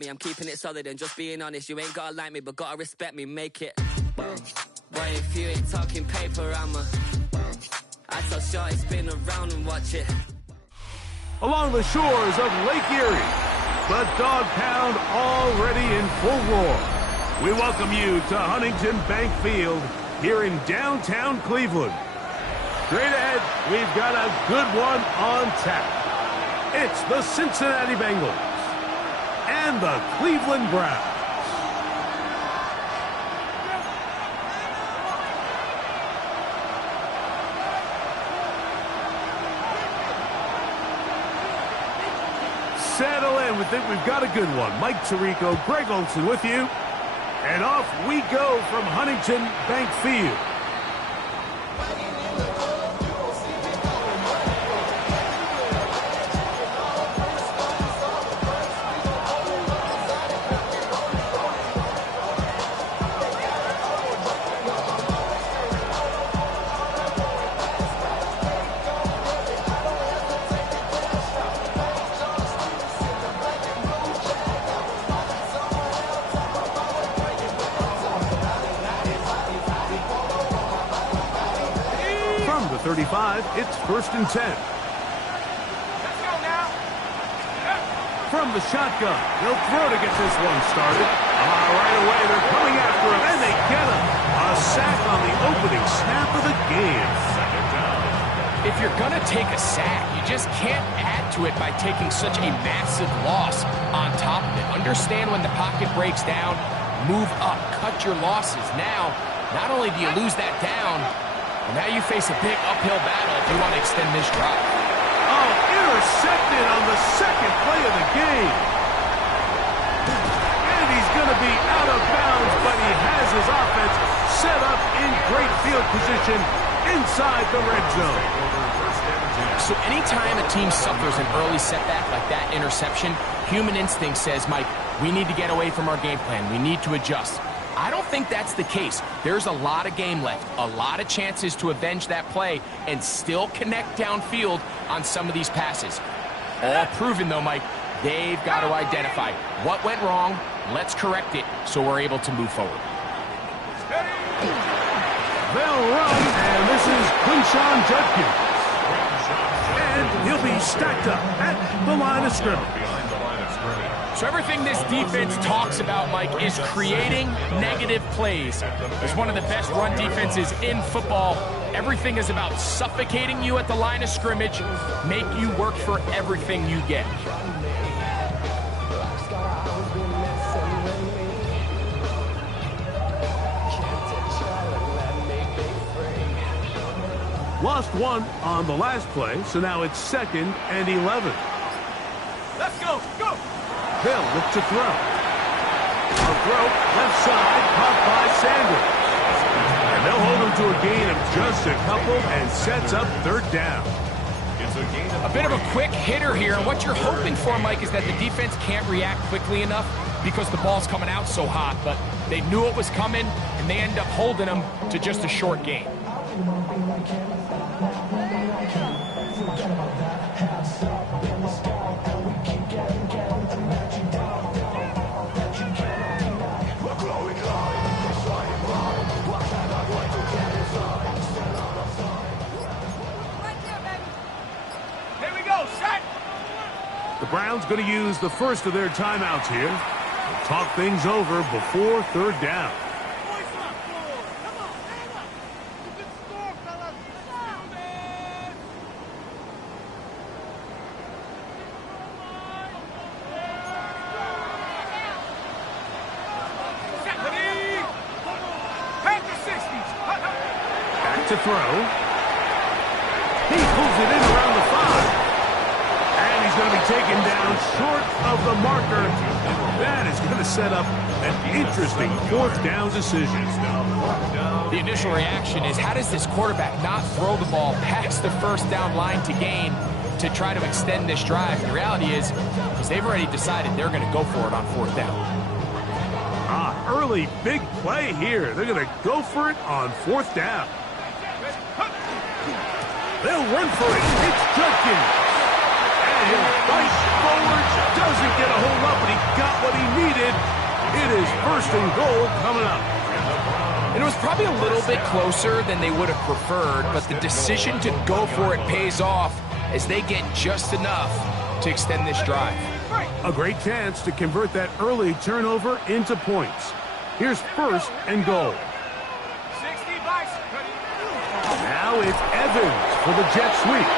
me, I'm keeping it solid and just being honest. You ain't gotta like me, but gotta respect me, make it. Boy, if you ain't talking paper, I tell Shorty spin around and watch it. Along the shores of Lake Erie, the Dog Pound already in full roar. We welcome you to Huntington Bank Field here in downtown Cleveland. Straight ahead, we've got a good one on tap. It's the Cincinnati Bengals and the Cleveland Browns. Settle in. We think we've got a good one. Mike Tirico, Greg Olson with you. And off we go from Huntington Bank Field. From the 35, it's 1st and 10. Let's go now. From the shotgun, he'll throw to get this one started. Right away, they're coming after him, and they get him. A sack on the opening snap of the game. If you're going to take a sack, you just can't add to it by taking such a massive loss on top of it. Understand when the pocket breaks down, move up, cut your losses. Now, not only do you lose that down, but now you face a big uphill battle if you want to extend this drive. Oh, intercepted on the second play of the game. And he's going to be out of bounds, but he has his offense set up in great field position inside the red zone. So anytime a team suffers an early setback like that interception, human instinct says, Mike, we need to get away from our game plan. We need to adjust. I don't think that's the case. There's a lot of game left, a lot of chances to avenge that play and still connect downfield on some of these passes. All proven, though, Mike, they've got to identify what went wrong, let's correct it so we're able to move forward. They'll run, and this is Quinshon Judkins. And he'll be stacked up at the line of scrimmage. So everything this defense talks about, Mike, is creating negative plays. It's one of the best run defenses in football. Everything is about suffocating you at the line of scrimmage, make you work for everything you get. Lost one on the last play, so now it's 2nd and 11. Let's go. Go. They'll look to throw. A throw, left side, caught by Sanders. And they'll hold him to a gain of just a couple and sets up 3rd down. A bit of a quick hitter here, and what you're hoping for, Mike, is that the defense can't react quickly enough because the ball's coming out so hot, but they knew it was coming, and they end up holding them to just a short gain. The Browns going to use the first of their timeouts here. They'll talk things over before 3rd down. Back to throw. He pulls it in around the 5. He's going to be taken down short of the marker. That is going to set up an interesting 4th down decision. The initial reaction is, how does this quarterback not throw the ball past the 1st down line to gain to try to extend this drive? The reality is they've already decided they're going to go for it on 4th down. Early big play here. They're going to go for it on 4th down. They'll run for it. It's Judkins. And fight forward, doesn't get a hold up, but he got what he needed. It is 1st and goal coming up. And it was probably a little bit closer than they would have preferred, but the decision to go for it pays off as they get just enough to extend this drive. A great chance to convert that early turnover into points. Here's 1st and goal. 60 bikes. Now it's Evans for the jet sweep.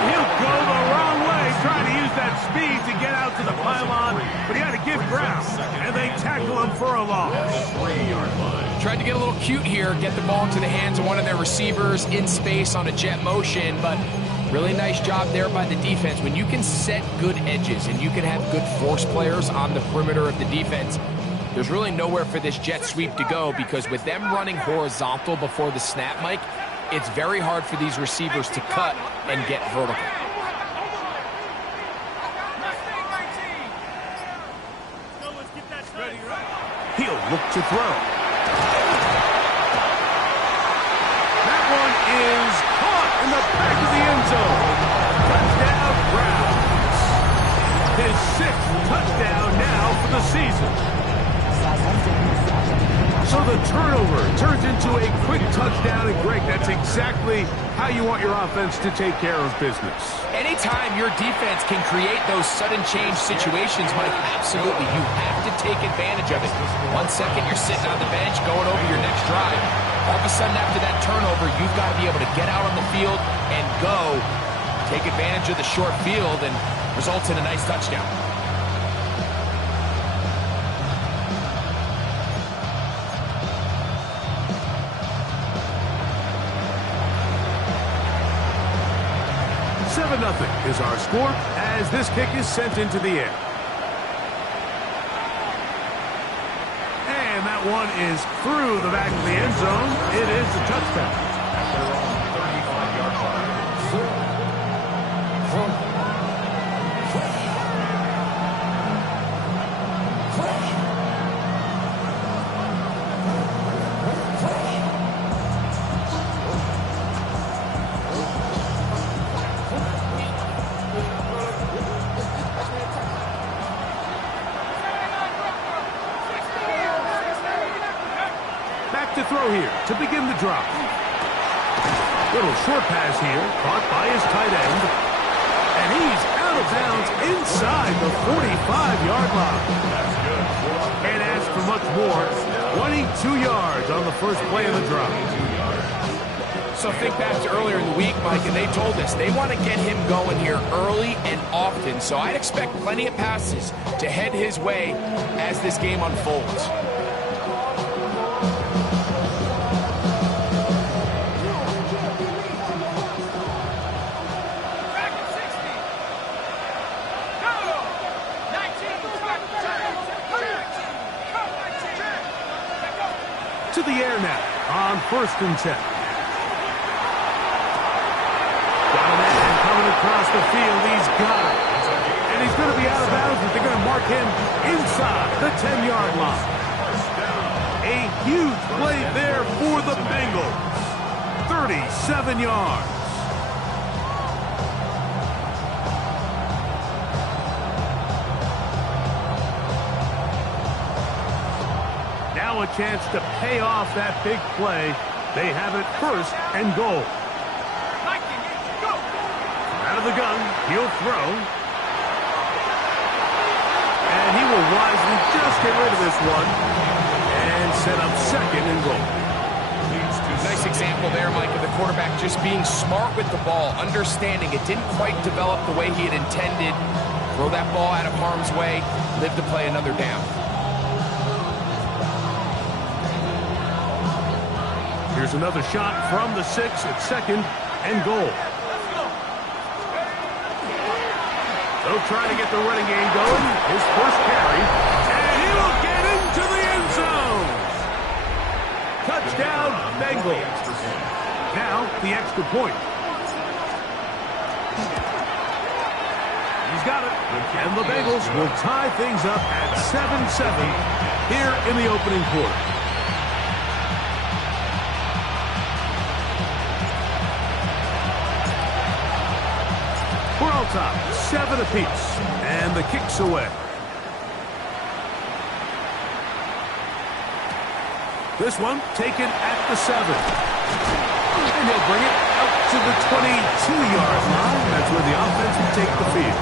And he'll go the wrong way, trying to use that speed to get out to the pylon, but he had to give ground, and they tackle him for a loss. Tried to get a little cute here, get the ball into the hands of one of their receivers in space on a jet motion, but really nice job there by the defense. When you can set good edges and you can have good force players on the perimeter of the defense, there's really nowhere for this jet sweep to go, because with them running horizontal before the snap, Mike, it's very hard for these receivers to cut and get vertical. He'll look to throw. That one is caught in the back of the end zone. Touchdown, Browns. His 6th touchdown now for the season. So the turnover turns into a quick touchdown, and Greg, that's exactly how you want your offense to take care of business. Anytime your defense can create those sudden change situations, Mike, absolutely, you have to take advantage of it. 1 second, you're sitting on the bench, going over your next drive. All of a sudden, after that turnover, you've got to be able to get out on the field and go, take advantage of the short field, and results in a nice touchdown. Nothing is our score as this kick is sent into the air. And that one is through the back of the end zone. It is a touchdown. To throw here to begin the drive. Little short pass here, caught by his tight end. And he's out of bounds inside the 45-yard line. And as for much more, 22 yards on the first play of the drive. So think back to earlier in the week, Mike, and they told us they want to get him going here early and often. So I'd expect plenty of passes to head his way as this game unfolds. To the air now on 1st and 10. Got a man coming across the field. He's got it. And he's going to be out of bounds, but they're going to mark him inside the 10-yard line. A huge play there for the Bengals. 37 yards. A chance to pay off that big play. They have it 1st and goal. Out of the gun, he'll throw. And he will wisely just get rid of this one and set up 2nd and goal. Nice example there, Mike, of the quarterback just being smart with the ball, understanding it didn't quite develop the way he had intended. Throw that ball out of harm's way, live to play another down. Here's another shot from the 6 at 2nd and goal. So trying to get the running game going. His first carry. And he will get into the end zone. Touchdown, Bengals. Now, the extra point. He's got it. And the Bengals will tie things up at 7-7 here in the opening quarter. We're all tied, 7 apiece, and the kick's away. This one taken at the 7. And he'll bring it out to the 22-yard line. That's where the offense will take the field.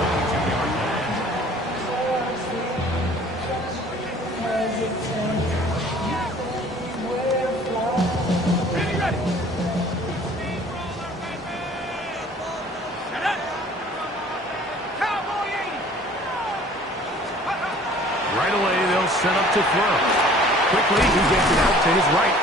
Right away, they'll set up to throw. Quickly, he gets it out to his right.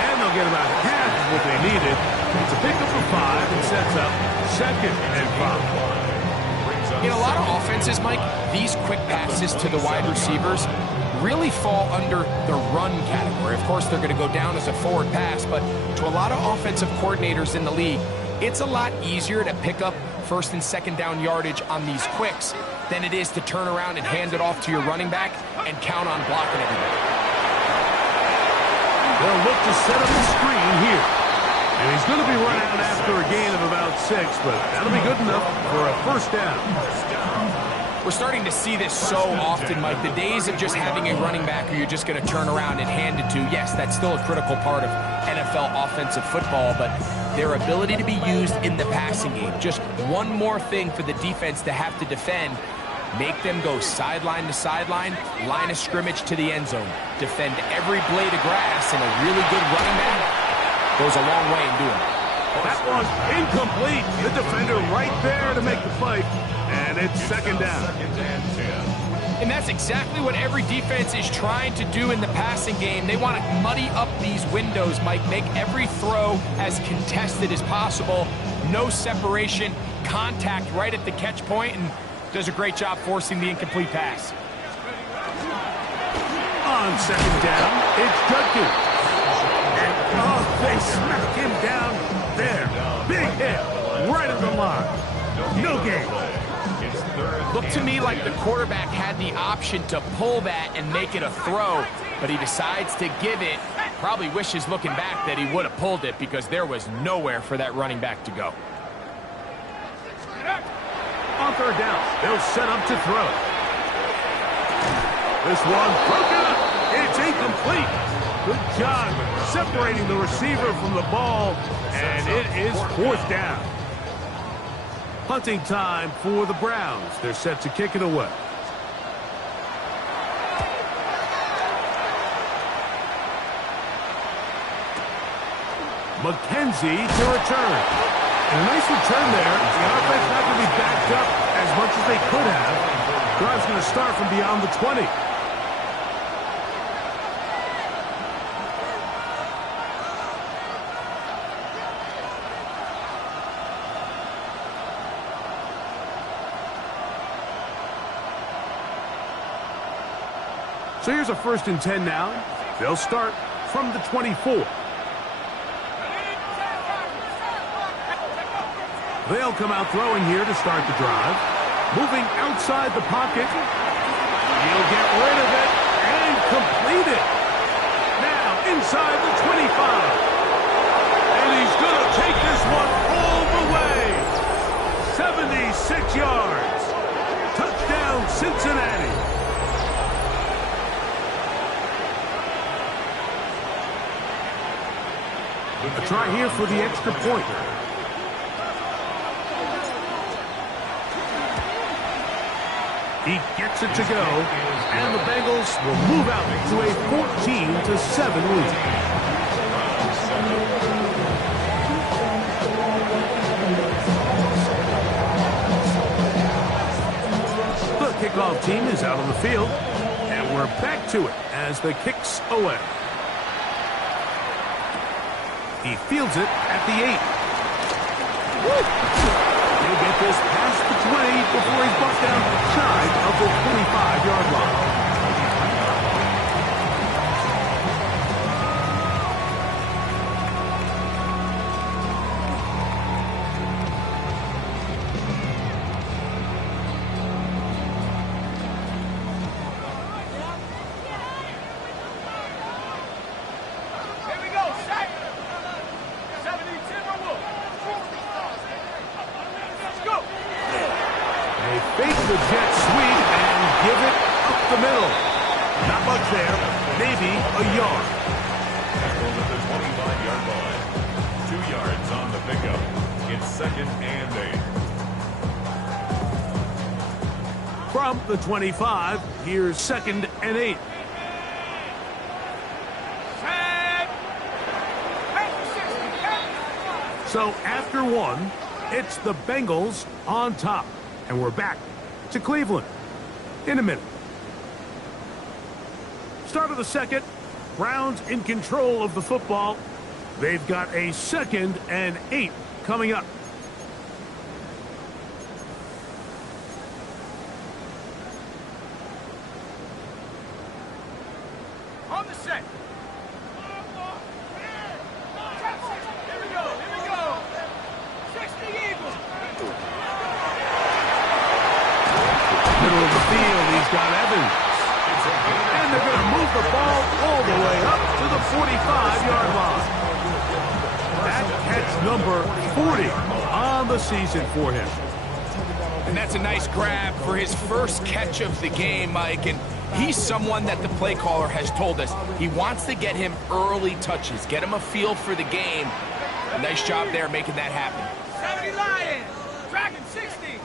And they'll get about half of what they needed. It's a pickup for 5 and sets up 2nd and 5. In a lot of offenses, Mike, these quick passes to the wide receivers really fall under the run category. Of course, they're going to go down as a forward pass, but to a lot of offensive coordinators in the league, it's a lot easier to pick up 1st and 2nd down yardage on these quicks than it is to turn around and hand it off to your running back and count on blocking everybody. They'll look to set up the screen here. And he's going to be run out after a gain of about 6, but that'll be good enough for a 1st down. We're starting to see this so often, Mike. The days of just having a running back who you're just going to turn around and hand it to, yes, that's still a critical part of NFL offensive football, but their ability to be used in the passing game, just one more thing for the defense to have to defend. Make them go sideline to sideline, line of scrimmage to the end zone. Defend every blade of grass, and a really good running back goes a long way in doing it. That one's incomplete. The defender right there to make the play, and it's 2nd down. And that's exactly what every defense is trying to do in the passing game. They want to muddy up these windows, Mike, make every throw as contested as possible. No separation, contact right at the catch point, and does a great job forcing the incomplete pass. On 2nd down, it's Judkins. And, they smack him down there. Big hit, right on the line. No gain. Looked to me like the quarterback had the option to pull that and make it a throw, but he decides to give it. Probably wishes looking back that he would have pulled it because there was nowhere for that running back to go. On 3rd down, they'll set up to throw. This one broken up. It's incomplete. Good job separating the receiver from the ball, and it is 4th down. Punting time for the Browns. They're set to kick it away. McKenzie to return. And a nice return there. The offense not going to be backed up as much as they could have. Drive's going to start from beyond the 20. So here's a 1st and 10 now. They'll start from the 24. They'll come out throwing here to start the drive. Moving outside the pocket. He'll get rid of it and complete it. Now inside the 25. And he's going to take this one all the way. 76 yards. Touchdown, Cincinnati. A try here for the extra point. He gets it to go, and the Bengals will move out to a 14-7 lead. The kickoff team is out on the field, and we're back to it as the kick's away. He fields it at the 8. He'll get this past the 20 before he's brought down shy of the 25-yard line. Fake the jet sweep and give it up the middle. Not much there, maybe a yard. Tackled at the 25-yard line. 2 yards on the pickup. It's 2nd and 8. From the 25, here's 2nd and 8. So after 1, it's the Bengals on top. And we're back to Cleveland in a minute. Start of the 2nd. Browns in control of the football. They've got a 2nd and 8 coming up. On the set. Here we go. 60 Eagles. Middle of the field, he's got Evans. And they're going to move the ball all the way up to the 45-yard line. That catch number 40 on the season for him. And that's a nice grab for his first catch of the game, Mike. And he's someone that the play caller has told us he wants to get him early touches, get him a feel for the game. A nice job there making that happen. 70 Lions. Dragon 60.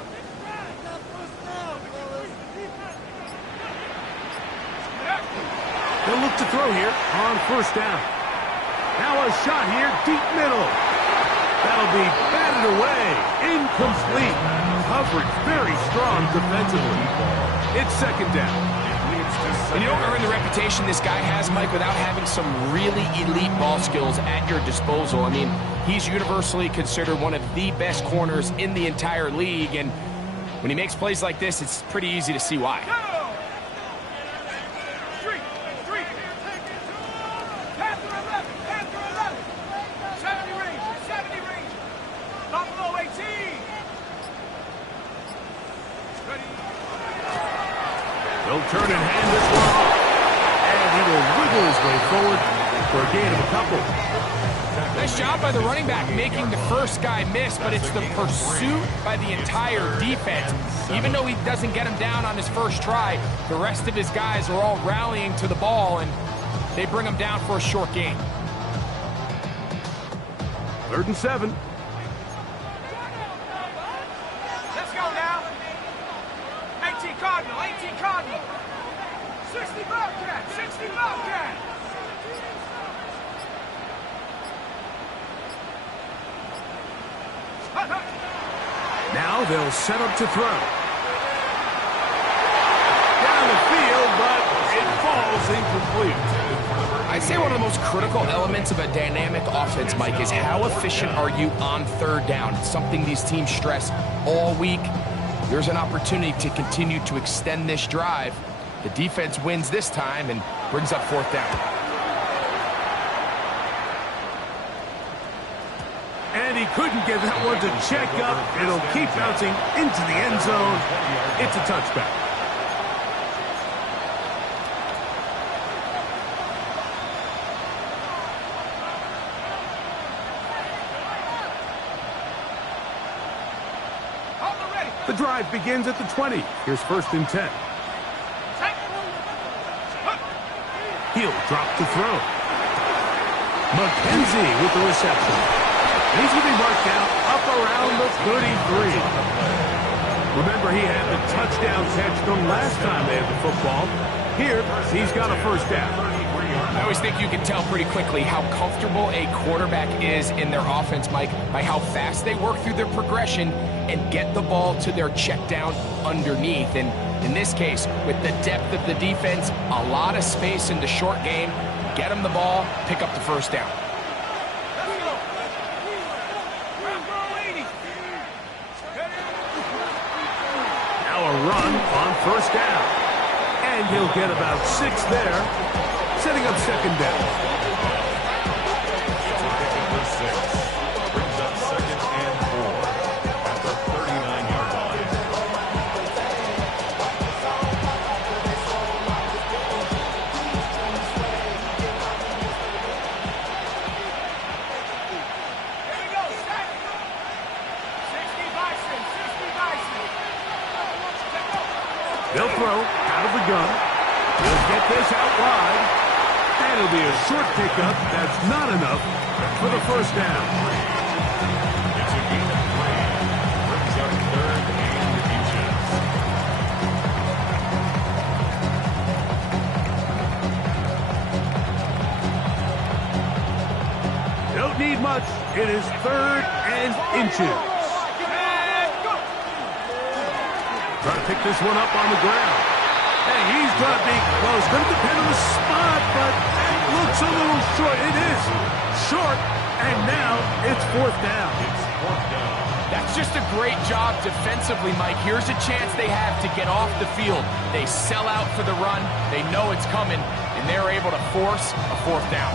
They'll look to throw here on 1st down. Now a shot here, deep middle. That'll be batted away. Incomplete. Coverage very strong defensively. It's 2nd down. And you don't earn the reputation this guy has, Mike, without having some really elite ball skills at your disposal. I mean, he's universally considered one of the best corners in the entire league. And when he makes plays like this, it's pretty easy to see why. They'll turn and hand this one off. And he will wiggle his way forward for a gain of a couple. Nice job by the running back making the first guy miss, but it's the pursuit by the entire defense. Even though he doesn't get him down on his first try, the rest of his guys are all rallying to the ball, and they bring him down for a short gain. 3rd and 7. Let's go now. 18 Cardinal. 60 Bobcat. 60 Bobcat. Now they'll set up to throw. Down the field, but it falls incomplete. I'd say one of the most critical elements of a dynamic offense, Mike, is how efficient are you on 3rd down? It's something these teams stress all week. There's an opportunity to continue to extend this drive. The defense wins this time and brings up 4th down. And he couldn't get that one to check up. It'll keep bouncing into the end zone. It's a touchback. The drive begins at the 20. Here's 1st and 10. He'll drop to throw. McKenzie with the reception. He's going to be marked down up around the 33. Remember, he had the touchdown catch the last time they had the football. Here, he's got a 1st down. I always think you can tell pretty quickly how comfortable a quarterback is in their offense, Mike, by how fast they work through their progression and get the ball to their check down underneath. And in this case, with the depth of the defense, a lot of space in the short game, get them the ball, pick up the 1st down. Now a run on 1st down. And he'll get about 6 there, setting up 2nd down. Brings up 2nd and 4 at the 39-yard line. Here we go. 60 Bison. They'll throw out of the gun. He'll get this out wide. And it'll be a short pickup. That's not enough for the first down. It's a gain of 3. Brings up 3rd and inches. Don't need much. It is 3rd and inches. Trying to pick this one up on the ground. Hey, he's going to be close. Going to depend on the spot, but it looks a little short. It is short, and now it's 4th down. It's 4th down. That's just a great job defensively, Mike. Here's a chance they have to get off the field. They sell out for the run. They know it's coming, and they're able to force a 4th down.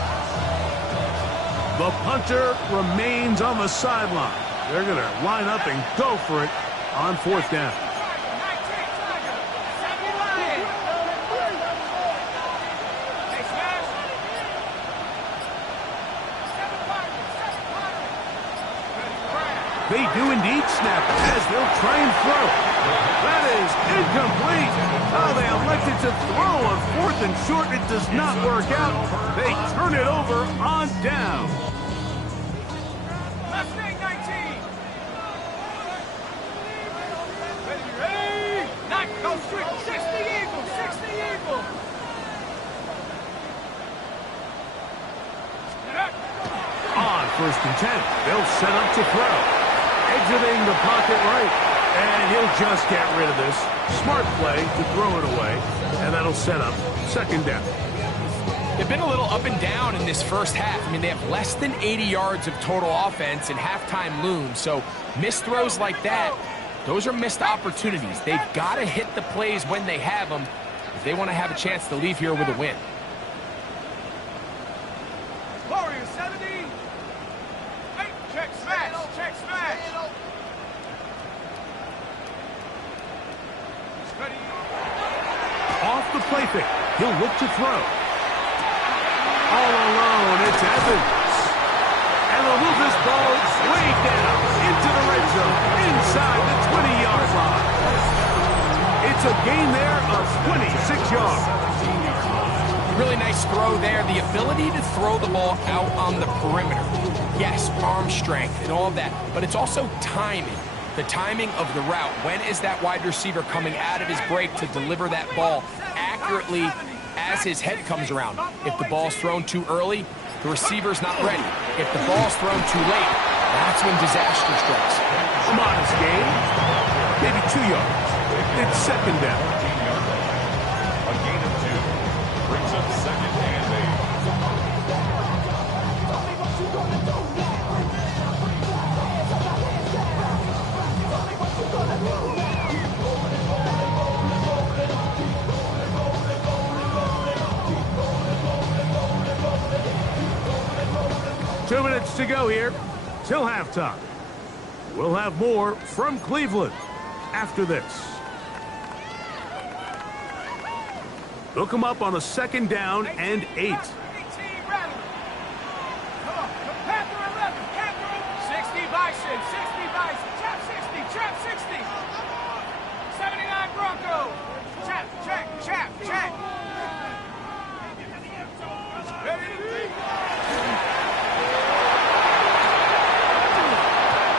The punter remains on the sideline. They're going to line up and go for it on 4th down. They do indeed snap as they'll try and throw. That is incomplete. Oh, they elected to throw on 4th and short. It does not work out. They turn it over on down. Mustang 19. Ready? Not go strict. 60 Eagle. 60 Eagle. On 1st and 10, they'll set up to throw. Exiting the pocket right, and he'll just get rid of this. Smart play to throw it away, and that'll set up 2nd down. They've been a little up and down in this first half. I mean, they have less than 80 yards of total offense and halftime looms, so missed throws like that, those are missed opportunities. They've got to hit the plays when they have them if they want to have a chance to leave here with a win. Warrior 70. Check smash. Check smash. Ready. Off the play fake, he'll look to throw. All alone, it's Evans. And they'll move this ball way down into the red zone, inside the 20-yard line. It's a gain there of 26 yards. Really nice throw there. The ability to throw the ball out on the perimeter. Yes, arm strength and all of that, but it's also timing. The timing of the route. When is that wide receiver coming out of his break to deliver that ball accurately as his head comes around? If the ball's thrown too early, the receiver's not ready. If the ball's thrown too late, that's when disaster strikes. A modest gain, maybe 2 yards. It's 2nd down. A gain of 2. Brings up 2nd and 8. 2 minutes to go here till halftime. We'll have more from Cleveland after this. They'll come up on a 2nd down and 8. 18 ready. Come on. Panther 11. Panther 60 Bison. 60 Bison. Trap 60. Trap 60. 79 Bronco. Trap. Check. Trap. Check. Ready?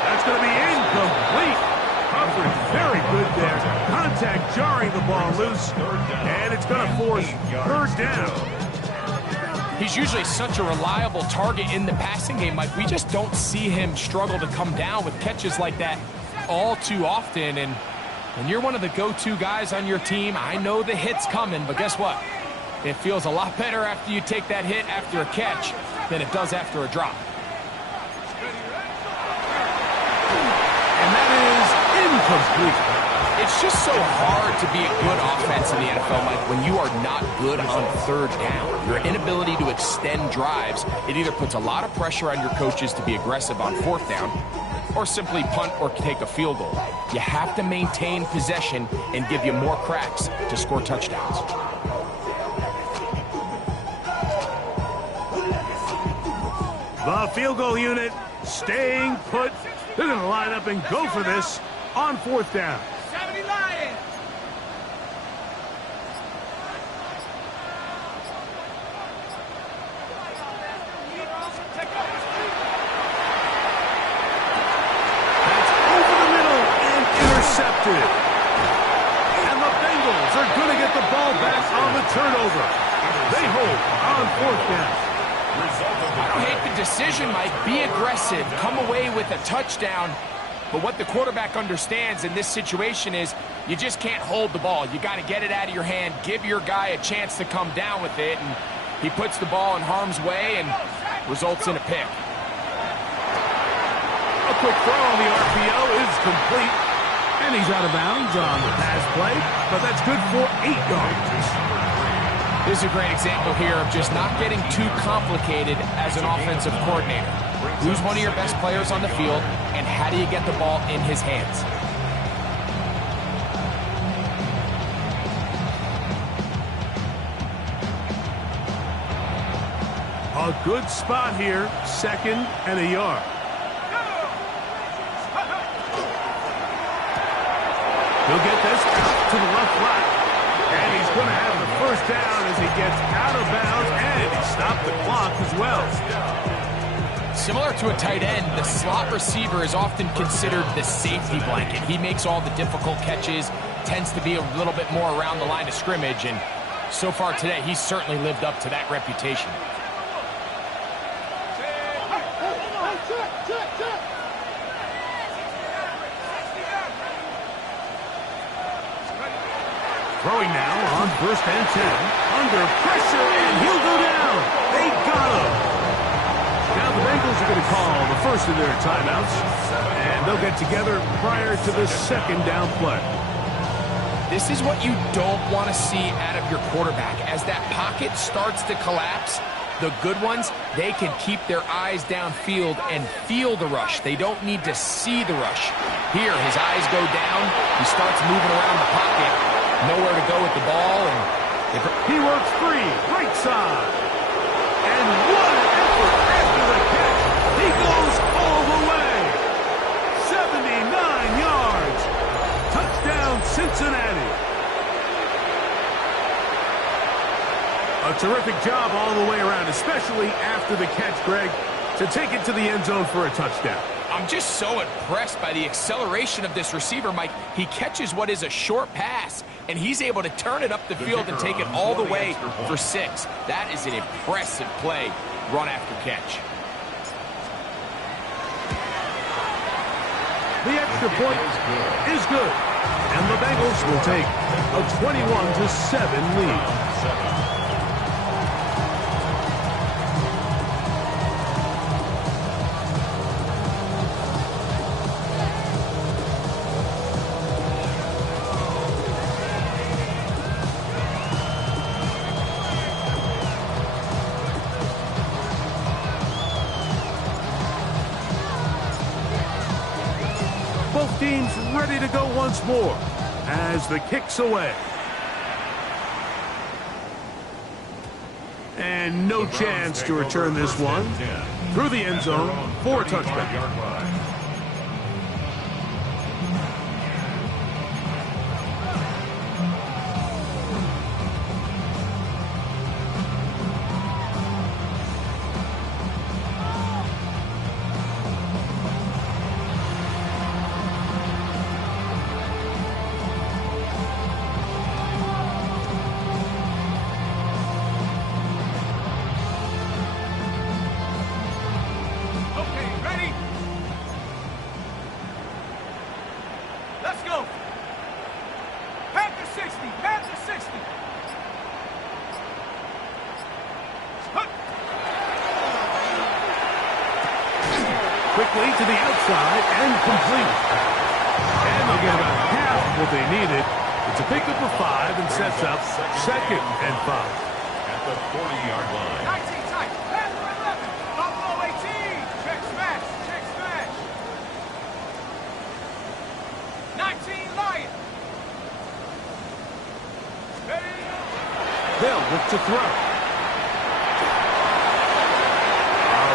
That's going to be incomplete. Coverage very good there. Contact jarring the ball loose. And it's going to force 3rd down. He's usually such a reliable target in the passing game, Mike. We just don't see him struggle to come down with catches like that all too often. And when you're one of the go-to guys on your team, I know the hit's coming, but guess what? It feels a lot better after you take that hit after a catch than it does after a drop. And that is incomplete. It's just so hard to be a good offense in the NFL, Mike, when you are not good on 3rd down. Your inability to extend drives, it either puts a lot of pressure on your coaches to be aggressive on 4th down or simply punt or take a field goal. You have to maintain possession and give you more cracks to score touchdowns. The field goal unit staying put. They're going to line up and go for this on 4th down. 70 Lions. it. And the Bengals are going to get the ball back on the turnover. They hold on 4th down. I don't hate the decision, Mike. Be aggressive. Come away with a touchdown. But what the quarterback understands in this situation is you just can't hold the ball. You got to get it out of your hand, give your guy a chance to come down with it, and he puts the ball in harm's way and results in a pick. A quick throw on the RPO is complete, and he's out of bounds on the pass play, but that's good for 8 yards. This is a great example here of just not getting too complicated as an offensive coordinator. Who's one of your best players on the field, and how do you get the ball in his hands? A good spot here, 2nd and a yard. He'll get this out to the left flat. And he's going to have the 1st down as he gets out of bounds, and he stopped the clock as well. Similar to a tight end, the slot receiver is often considered the safety blanket. He makes all the difficult catches, tends to be a little bit more around the line of scrimmage, and so far today, he's certainly lived up to that reputation. Throwing now on 1st and 10. Under pressure, and he'll go down. They got him. Now the Bengals are going to call the first of their timeouts, and they'll get together prior to the 2nd down play. This is what you don't want to see out of your quarterback. As that pocket starts to collapse, the good ones, they can keep their eyes downfield and feel the rush. They don't need to see the rush. Here, his eyes go down. He starts moving around the pocket. Nowhere to go with the ball, and he works free, right side. And what an effort after the catch. He goes all the way. 79 yards. Touchdown, Cincinnati. A terrific job all the way around, especially after the catch, Greg, to take it to the end zone for a touchdown. I'm just so impressed by the acceleration of this receiver, Mike. He catches what is a short pass, and he's able to turn it up the field and take it all the way for 6. That is an impressive play, run after catch. The extra point is good, and the Bengals will take a 21-7 lead. Both teams ready to go once more as the kick's away. And no chance to return this one through the end zone for a touchback. Quickly to the outside and complete. And they'll get about half of what they needed. It's a pickup of 5 and sets up 2nd and 5. At the 40-yard line. 19 tight. Panther 11. Buffalo 18. Check smash. Check smash. 19 Lion. They'll look to throw.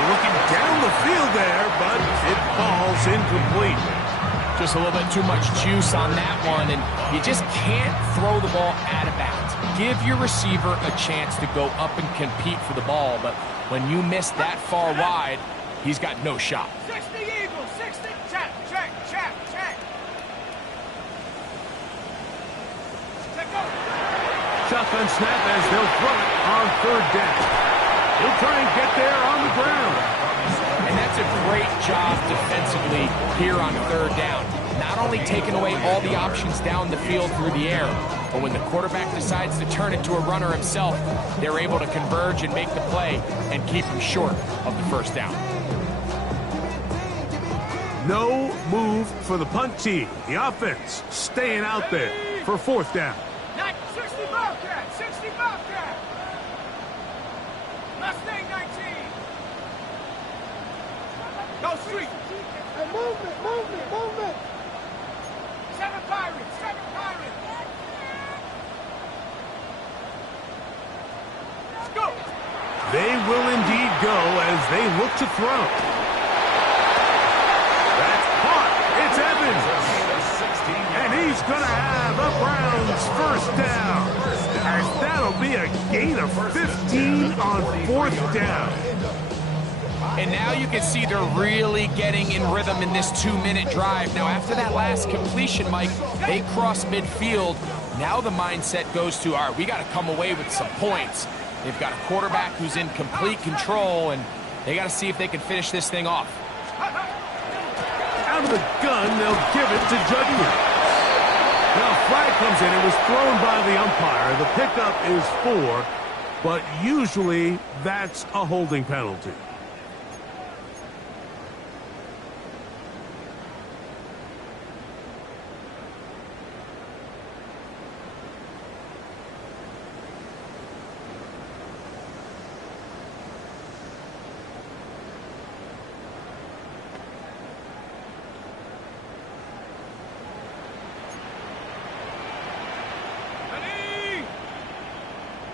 Looking down the field there, but it falls incomplete. Just a little bit too much juice on that one, and you just can't throw the ball out of bounds. Give your receiver a chance to go up and compete for the ball, but when you miss that far wide, he's got no shot. 60 Eagles, 60, check, check, check, check. Shotgun snap as they'll throw it on third down. He'll try and get there on the ground. And that's a great job defensively here on third down. Not only taking away all the options down the field through the air, but when the quarterback decides to turn it to a runner himself, they're able to converge and make the play and keep him short of the first down. No move for the punt team. The offense staying out there for fourth down. 60 Bobcat, 60 Bobcat. Mustang 19. Go street. Hey, movement. 7 Pirates, 7 Pirates. Let's go. They will indeed go as they look to throw. That's caught. It's Evans. And he's going to have a Browns first down. As that'll be a gain of 15 on fourth down. And now you can see they're really getting in rhythm in this 2-minute drive. Now, after that last completion, Mike, they cross midfield. Now the mindset goes to, all right, we got to come away with some points. They've got a quarterback who's in complete control, and they got to see if they can finish this thing off. Out of the gun, they'll give it to Judkins. Now, a flag comes in. It was thrown by the umpire. The pickup is 4, but usually that's a holding penalty.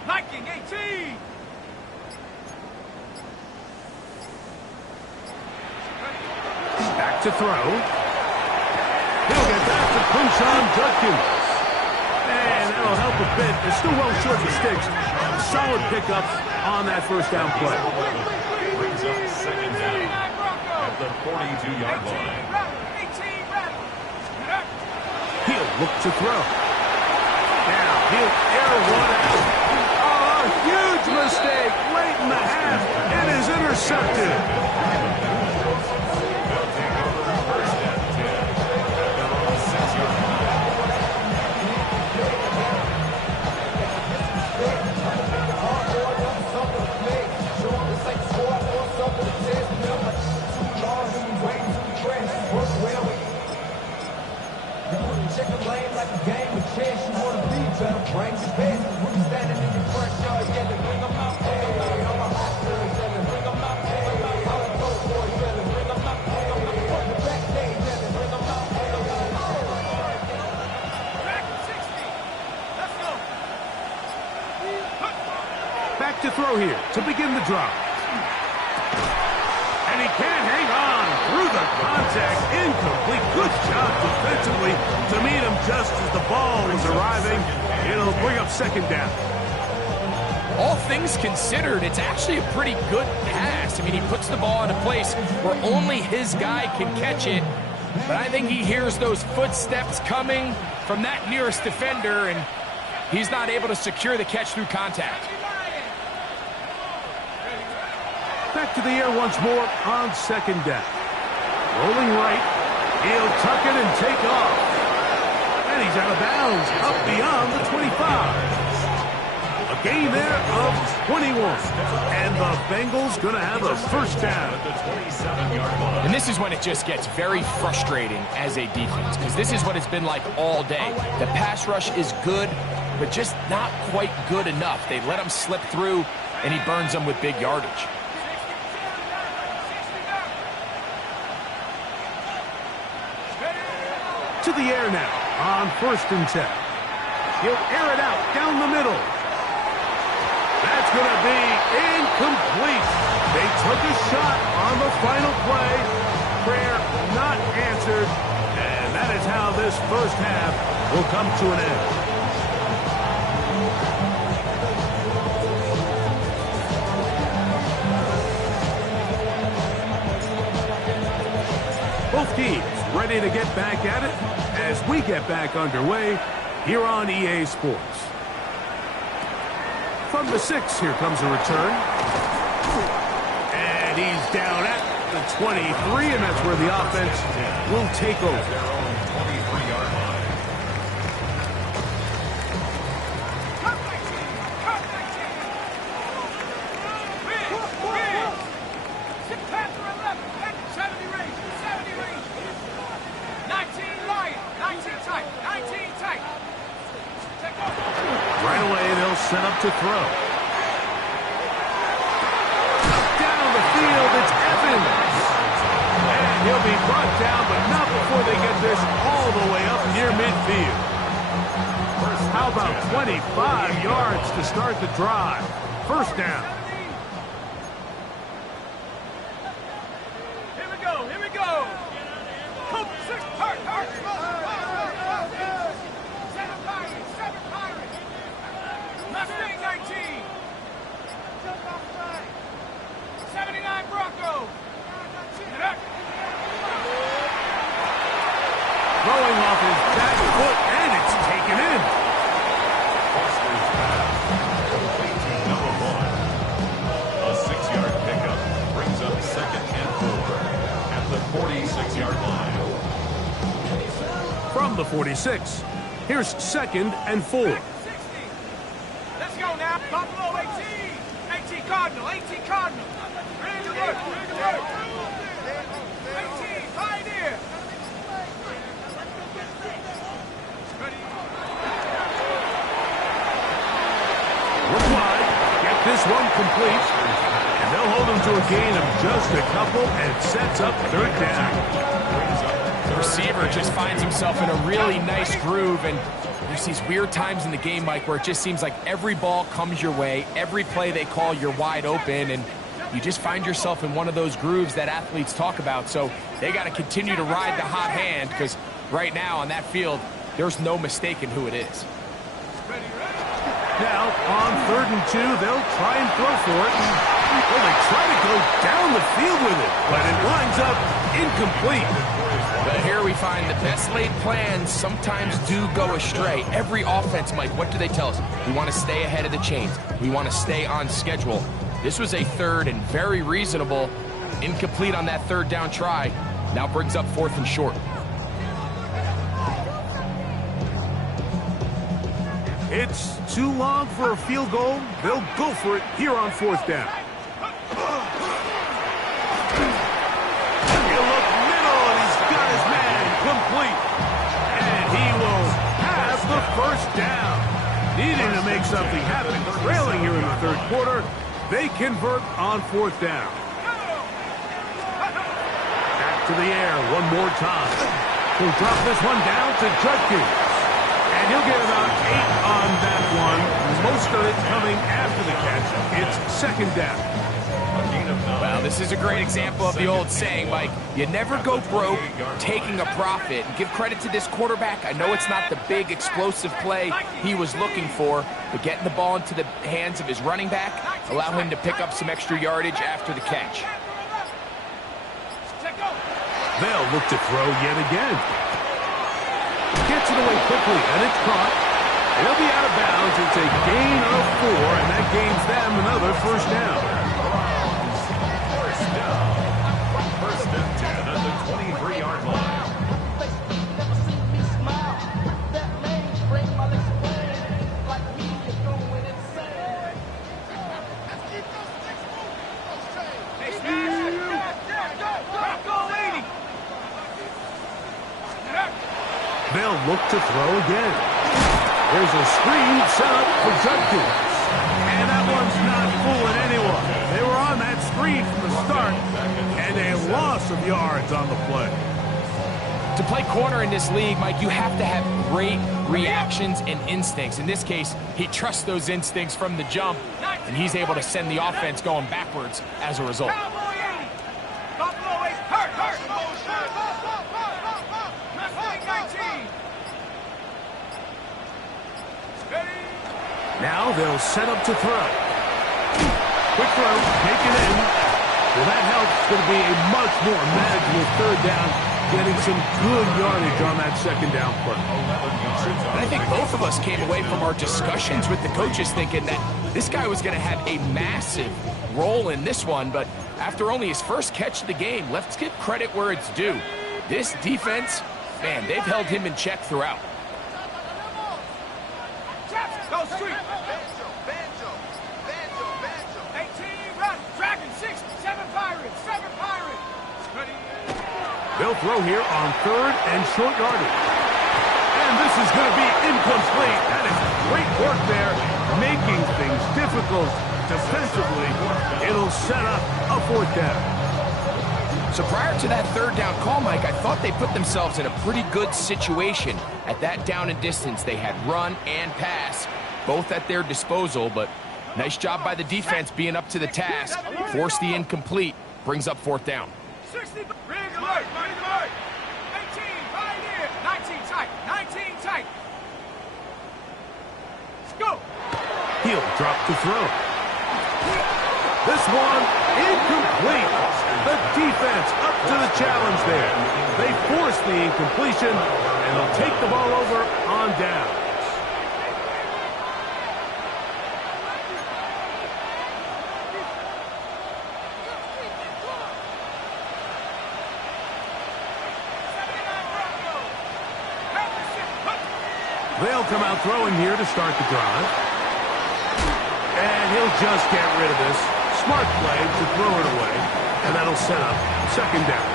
Viking 18. Back to throw. He'll get back to punch on Judkins. And that'll help a bit. They're still well short of the sticks. Solid pickup on that first down play. Brings up second down at the 42-yard line. 18 rattle. He'll look to throw. Now he'll air one out. Oh, a huge mistake late in the half. It is intercepted. Back to throw here to begin the drive. And he can't hang on through the contact. Incomplete. Good job defensively to meet him just as the ball was arriving. It'll bring up second down. All things considered, it's actually a pretty good pass. I mean, he puts the ball in a place where only his guy can catch it. But I think he hears those footsteps coming from that nearest defender, and he's not able to secure the catch through contact. Back to the air once more on second down. Rolling right. He'll tuck it and take off. And he's out of bounds up beyond the 25. A gain there of 21. And the Bengals going to have a first down. And this is when it just gets very frustrating as a defense, because this is what it's been like all day. The pass rush is good, but just not quite good enough. They let him slip through, and he burns them with big yardage. To the air now on 1st and 10. He'll air it out down the middle. That's going to be incomplete. They took a shot on the final play. Prayer not answered. And that is how this first half will come to an end. Both teams ready to get back at it as we get back underway here on EA Sports. From the 6, here comes a return. And he's down at the 23, and that's where the offense will take over. Their own 23-yard line. Right away, they'll set up to throw. Down the field, it's Evans. And he'll be brought down, but not before they get this all the way up near midfield. How about 25 yards to start the drive? First down. Here we go, here we go. Coop, 6, hurt. 7 Pirates. Mustang 19. 79 Bronco. Throwing off his back foot, and it's taken in. Foster's pass. Complete to number 1. A 6-yard pickup brings up 2nd and 4 at the 46-yard line. From the 46, here's 2nd and 4. 60. Let's go now. Buffalo 18. 18 Cardinal. Ready to work. 18 Pioneer. Look wide, get this one complete, and they'll hold him to a gain of just a couple, and it sets up 3rd down. The receiver just finds himself in a really nice groove, and there's these weird times in the game, Mike, where it just seems like every ball comes your way, every play they call, you're wide open, and you just find yourself in one of those grooves that athletes talk about. So they got to continue to ride the hot hand, because right now on that field, there's no mistaking who it is. Now, on 3rd and 2, they'll try and throw for it. Well, they try to go down the field with it, but it winds up incomplete. But here we find the best laid plans sometimes do go astray. Every offense, Mike, what do they tell us? We want to stay ahead of the chains. We want to stay on schedule. This was a 3rd and very reasonable. Incomplete on that 3rd down try. Now brings up 4th and short. It's too long for a field goal. They'll go for it here on 4th down. He'll look middle, and he's got his man complete. And he will have the 1st down. Needing to make something happen, trailing here in the 3rd quarter, they convert on 4th down. Back to the air one more time. He'll drop this one down to Judkins. And he'll get about 8 on that one. Most of it coming after the catch. It's 2nd down. Well, this is a great example of the old saying, Mike, you never go broke taking a profit. And give credit to this quarterback. I know it's not the big explosive play he was looking for, but getting the ball into the hands of his running back, allow him to pick up some extra yardage after the catch. They'll look to throw yet again. Gets it away quickly, and it's caught. He'll be out of bounds. It's a gain of 4, and that gains them another 1st down. 1st and 10 at the 23-yard line. They'll look to throw again. There's a screen set up for Judkins. And that one's not fooling anyone. They were on that screen from the start, and a loss of yards on the play. To play corner in this league, Mike, you have to have great reactions and instincts. In this case, he trusts those instincts from the jump, and he's able to send the offense going backwards as a result. Now they'll set up to throw. Quick throw, take it in. Well, that helps. It's going to be a much more manageable 3rd down getting some good yardage on that second down play. And I think both of us came away from our discussions with the coaches thinking that this guy was going to have a massive role in this one, but after only his first catch of the game, let's give credit where it's due. This defense, man, they've held him in check throughout. Go street. 18, run. Dragon, 6, 7 Pirates, 7 Pirates. They'll throw here on third and short yardage. And this is going to be incomplete. That is great work there, making things difficult defensively. It'll set up a fourth down. So prior to that third down call, Mike, I thought they put themselves in a pretty good situation. At that down and distance, they had run and pass, both at their disposal, but nice job by the defense being up to the task. Force the incomplete, brings up fourth down. 60, rig alert, rig alert. 18, Pioneer. 19 tight, 19 tight. Let's go. He'll drop to throw. This one incomplete. The defense up to the challenge there. They force the incompletion, and they'll take the ball over on downs. They'll come out throwing here to start the drive. And he'll just get rid of this. Smart play to throw it away. And that'll set up second down.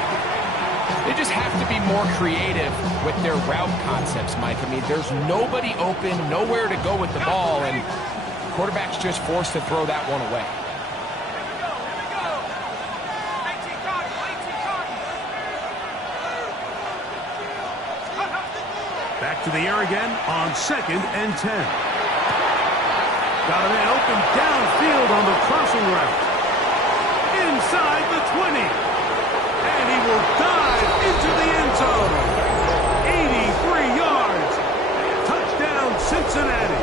They just have to be more creative with their route concepts, Mike. I mean, there's nobody open, nowhere to go with the ball, and the quarterback's just forced to throw that one away. Back to the air again on second and 10. Got a man open downfield on the crossing route. Inside the 20. And he will dive into the end zone. 83 yards. Touchdown, Cincinnati.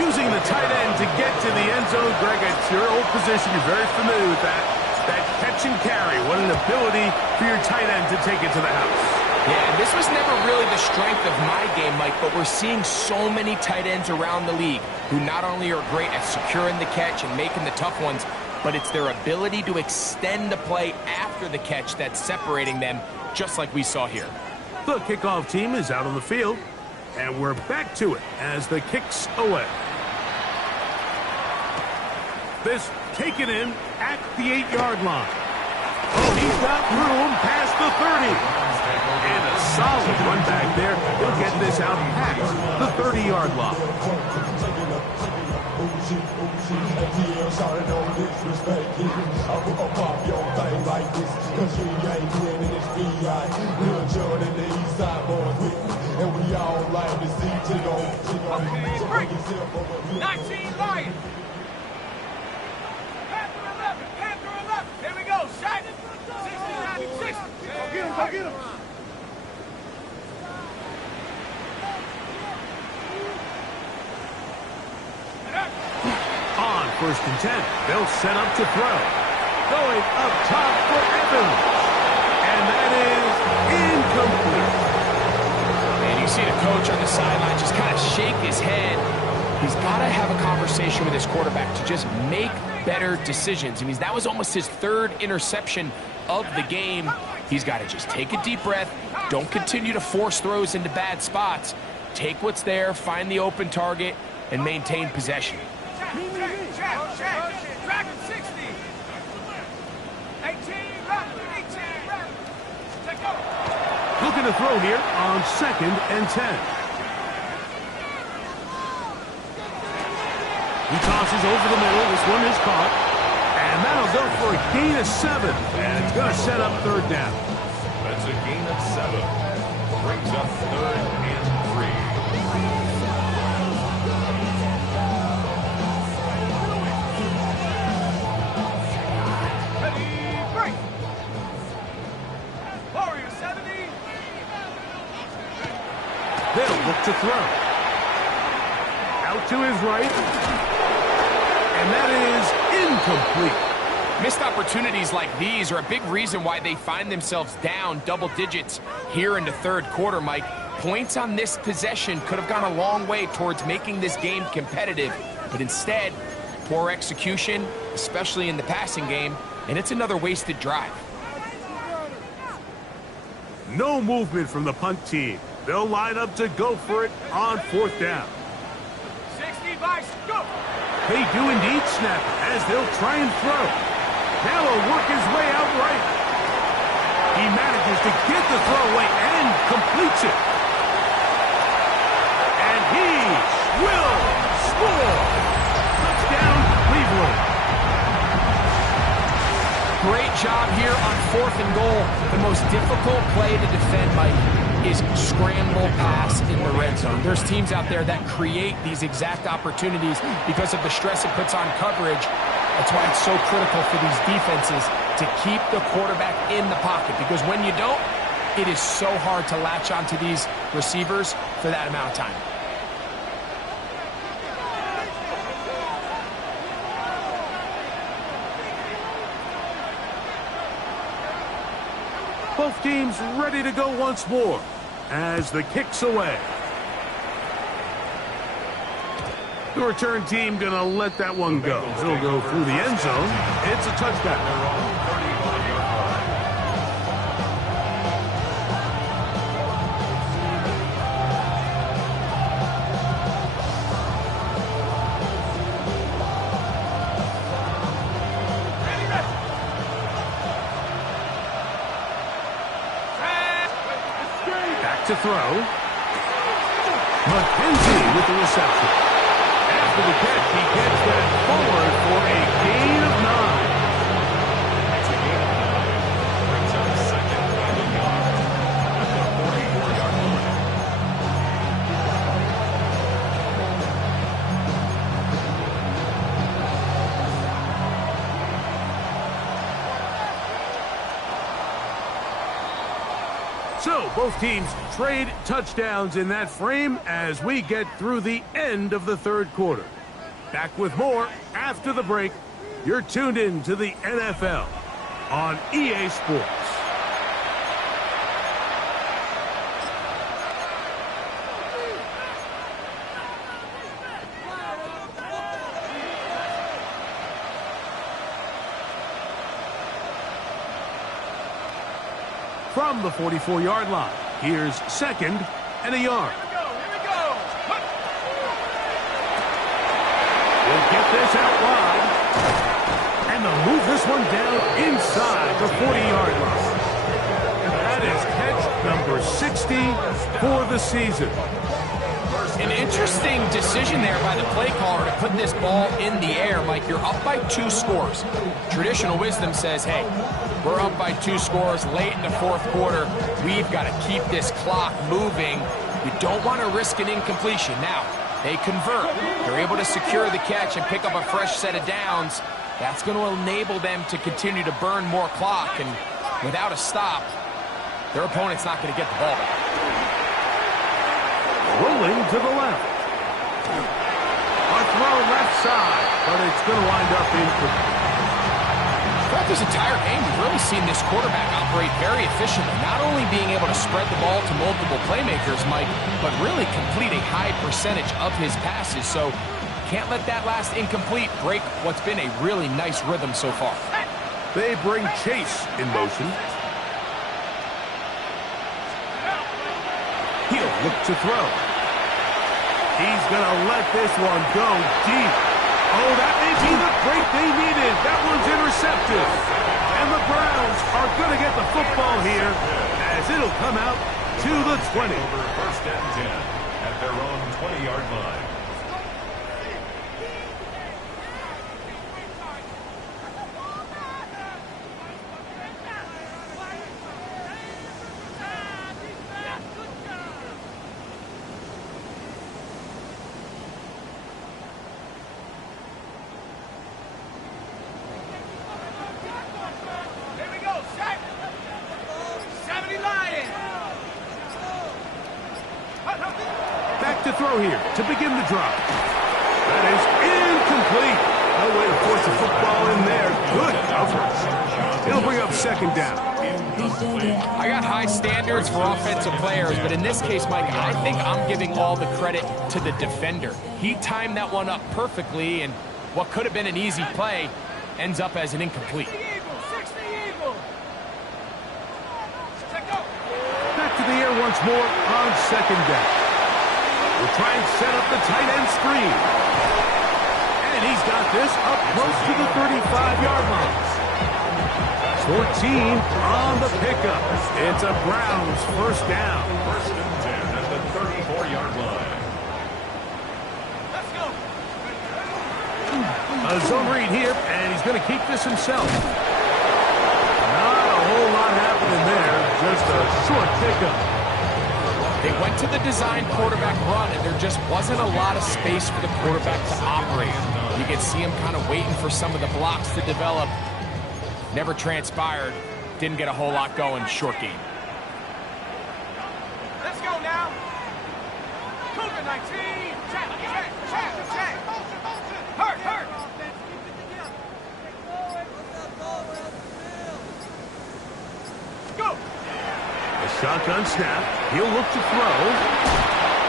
Using the tight end to get to the end zone, Greg, it's your old position. You're very familiar with that. That catch and carry. What an ability for your tight end to take it to the house. Yeah, this was never really the strength of my game, Mike, but we're seeing so many tight ends around the league who not only are great at securing the catch and making the tough ones, but it's their ability to extend the play after the catch that's separating them, just like we saw here. The kickoff team is out on the field, and we're back to it as the kick's away. This taken in at the 8-yard line. Oh, he's got room past the 30. And a solid run back there. He'll get this out past the 30-yard line. Okay, 19 Lions. Panther 11, Panther 11. Here we go, shot. 69, 60. Go get him, go get him. On first and 10, they'll set up to throw. Going up top for Evans. And that is incomplete. And you see the coach on the sideline just kind of shake his head. He's got to have a conversation with his quarterback to just make better decisions. I mean, that was almost his third interception of the game. He's got to just take a deep breath. Don't continue to force throws into bad spots. Take what's there, find the open target, and maintain possession. Dragon 60. 18, run, 18, run. Take over. Looking to throw here on second and 10. He tosses over the middle. This one is caught. And that'll go for a gain of 7. And it's going to set up third down. That's a gain of 7. Brings up third and 3. They'll look to throw. Out to his right. And that is incomplete. Missed opportunities like these are a big reason why they find themselves down double digits here in the third quarter, Mike. Points on this possession could have gone a long way towards making this game competitive, but instead, poor execution, especially in the passing game, and it's another wasted drive. No movement from the punt team. They'll line up to go for it on fourth down. 60 Vice, go! They do indeed snap as they'll try and throw. Now he'll work his way out right. He manages to get the throw away and completes it. And he will score. Touchdown, Cleveland. Great job here on 4th and goal. The most difficult play to defend, Mike, is scramble pass in the red zone. There's teams out there that create these exact opportunities because of the stress it puts on coverage. That's why it's so critical for these defenses to keep the quarterback in the pocket, because when you don't, it is so hard to latch onto these receivers for that amount of time. Both teams ready to go once more as the kick's away. The return team gonna let that one go. It'll go through the end zone. It's a touchdown. To throw. McKenzie with the reception. After the catch, he gets that forward for a gain of 9. It's a gain of 9. Brings up second and a yard at the 44-yard line. So, both teams trade touchdowns in that frame as we get through the end of the third quarter. Back with more after the break. You're tuned in to the NFL on EA Sports. From the 44-yard line, here's second and a yard. Here we go! We'll get this out wide. And they'll move this one down inside the 40-yard line. That is catch number 60 for the season. An interesting decision there by the play caller to put this ball in the air. Mike, you're up by 2 scores. Traditional wisdom says, hey, we're up by 2 scores late in the fourth quarter. We've got to keep this clock moving. You don't want to risk an incompletion. Now, they convert. They're able to secure the catch and pick up a fresh set of downs. That's going to enable them to continue to burn more clock. And without a stop, their opponent's not going to get the ball back. Rolling to the left. A throw left side, but it's going to wind up incomplete. Throughout this entire game, we've really seen this quarterback operate very efficiently, not only being able to spread the ball to multiple playmakers, Mike, but really complete a high percentage of his passes. So can't let that last incomplete break what's been a really nice rhythm so far. They bring Chase in motion. He'll look to throw. He's going to let this one go deep. Oh, that may be the break they needed. That one's intercepted. And the Browns are going to get the football here as it'll come out to the 20. Over first and 10 at their own 20-yard line. Here we go, set! 70 Lions! Back to throw here to begin the drive. That is incomplete. No way to force the football in there. Good coverage. of second down. I got high standards for offensive players, but in this case, Mike, I think I'm giving all the credit to the defender. He timed that one up perfectly, and what could have been an easy play ends up as an incomplete. Back to the air once more on second down. We'll try and set up the tight end screen. And he's got this up close to the 35-yard line. 14 on the pickup. It's a Browns first down. First and 10 at the 34-yard line. Let's go. A zone read here, and he's going to keep this himself. Not a whole lot happening there, just a short pickup. They went to the design quarterback run, and there just wasn't a lot of space for the quarterback to operate. You could see him kind of waiting for some of the blocks to develop. Never transpired. Didn't get a whole lot going. Short game. Let's go now. Cougar 19. Check. Hurt. Go. A shotgun snap. He'll look to throw.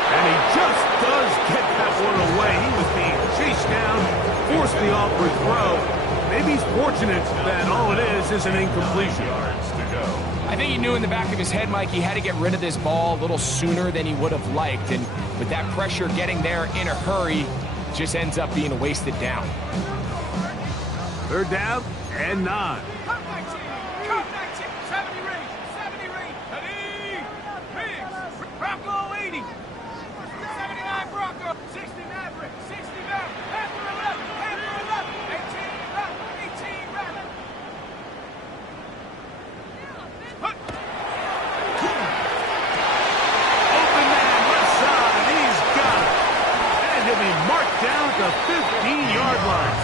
And he just does get that one away. He was being chased down, forced the awkward throw. Maybe he's fortunate that all it is an incompletion. Yards to go. I think he knew in the back of his head, Mike, he had to get rid of this ball a little sooner than he would have liked. And with that pressure getting there in a hurry, just ends up being a wasted down. Third down and 9. Cup 19. 70 range. Ready. Biggs. Bronco 80. 79 Bronco. 60 Maverick. 60 Maverick. Panther 11. 18 Maverick. Open man left side. He's got it. And he'll be marked down at the 15-yard line.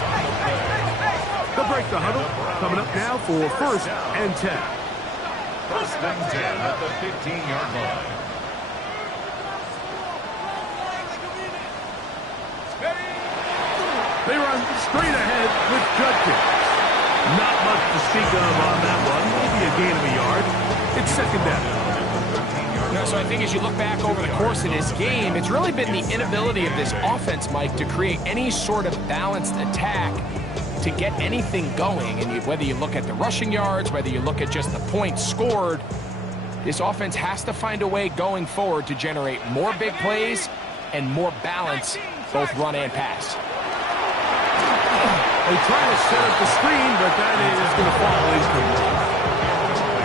They'll break the huddle. Coming up now for first and 10. First and 10 at the 15-yard line. They run straight ahead with Judkins. Not much to speak of on that one. Maybe a gain of a yard. It's second down. So I think as you look back over the course of this game, it's really been the inability of this offense, Mike, to create any sort of balanced attack to get anything going. And whether you look at the rushing yards, whether you look at just the points scored, this offense has to find a way going forward to generate more big plays and more balance, both run and pass. They try to set up the screen, but that is going to fall incomplete.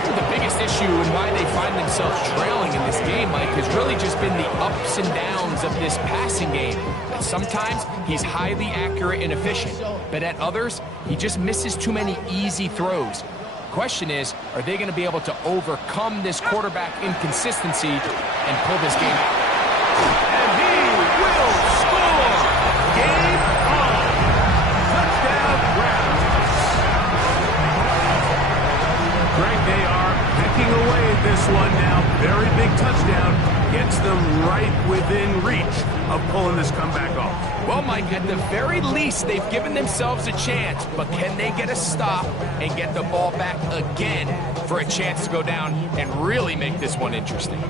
The biggest issue and why they find themselves trailing in this game, Mike, has really just been the ups and downs of this passing game. Sometimes he's highly accurate and efficient, but at others, he just misses too many easy throws. Question is, are they going to be able to overcome this quarterback inconsistency and pull this game out? And he will score! Game on! Touchdown, Browns! Greg, they are pecking away at this one now. Very big touchdown. Gets them right within reach of pulling this comeback off. Well, Mike, at the very least, they've given themselves a chance, but can they get a stop and get the ball back again for a chance to go down and really make this one interesting?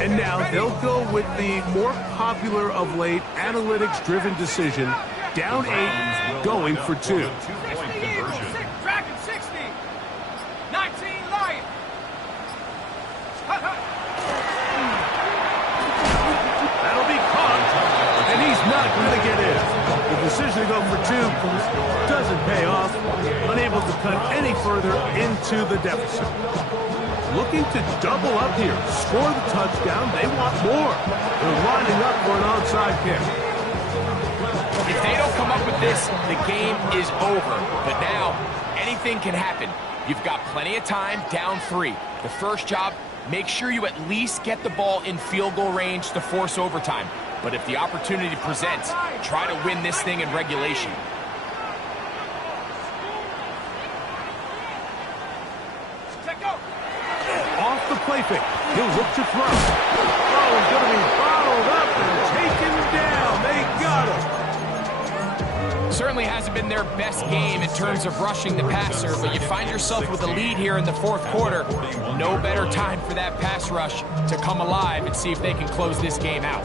And now they'll go with the more popular of late analytics-driven decision. Down 8, going for 2. Two-point conversion. Dragon 60. 19 Lion. That'll be caught, and he's not going to get in. The decision to go for 2 doesn't pay off. Unable to cut any further into the deficit. Looking to double up here, score the touchdown. They want more. They're lining up for an onside kick. If they don't come up with this, the game is over. But now, anything can happen. You've got plenty of time, down 3. The first job, make sure you at least get the ball in field goal range to force overtime. But if the opportunity presents, try to win this thing in regulation. Off the play fake. He'll look to throw. Oh, he's going to be bottled up and taken certainly hasn't been their best game in terms of rushing the passer, but you find yourself with a lead here in the fourth quarter. No better time for that pass rush to come alive and see if they can close this game out.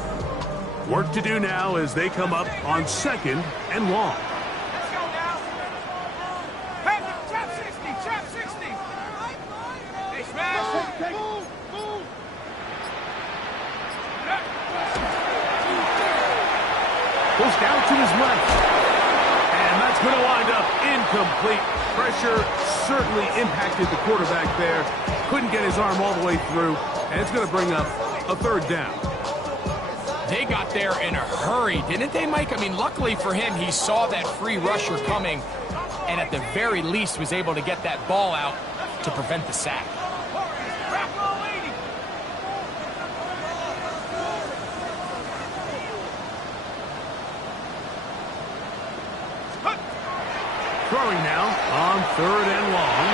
Work to do now as they come up on 2nd and long. Let's go now. Panther, trap 60, trap 60. Hey, smash. Move, move. Goes down to his left. And that's going to wind up incomplete. Pressure certainly impacted the quarterback there. Couldn't get his arm all the way through. And it's going to bring up a 3rd down. They got there in a hurry, didn't they, Mike? I mean, luckily for him, he saw that free rusher coming and at the very least was able to get that ball out to prevent the sack. Throwing now on 3rd and long.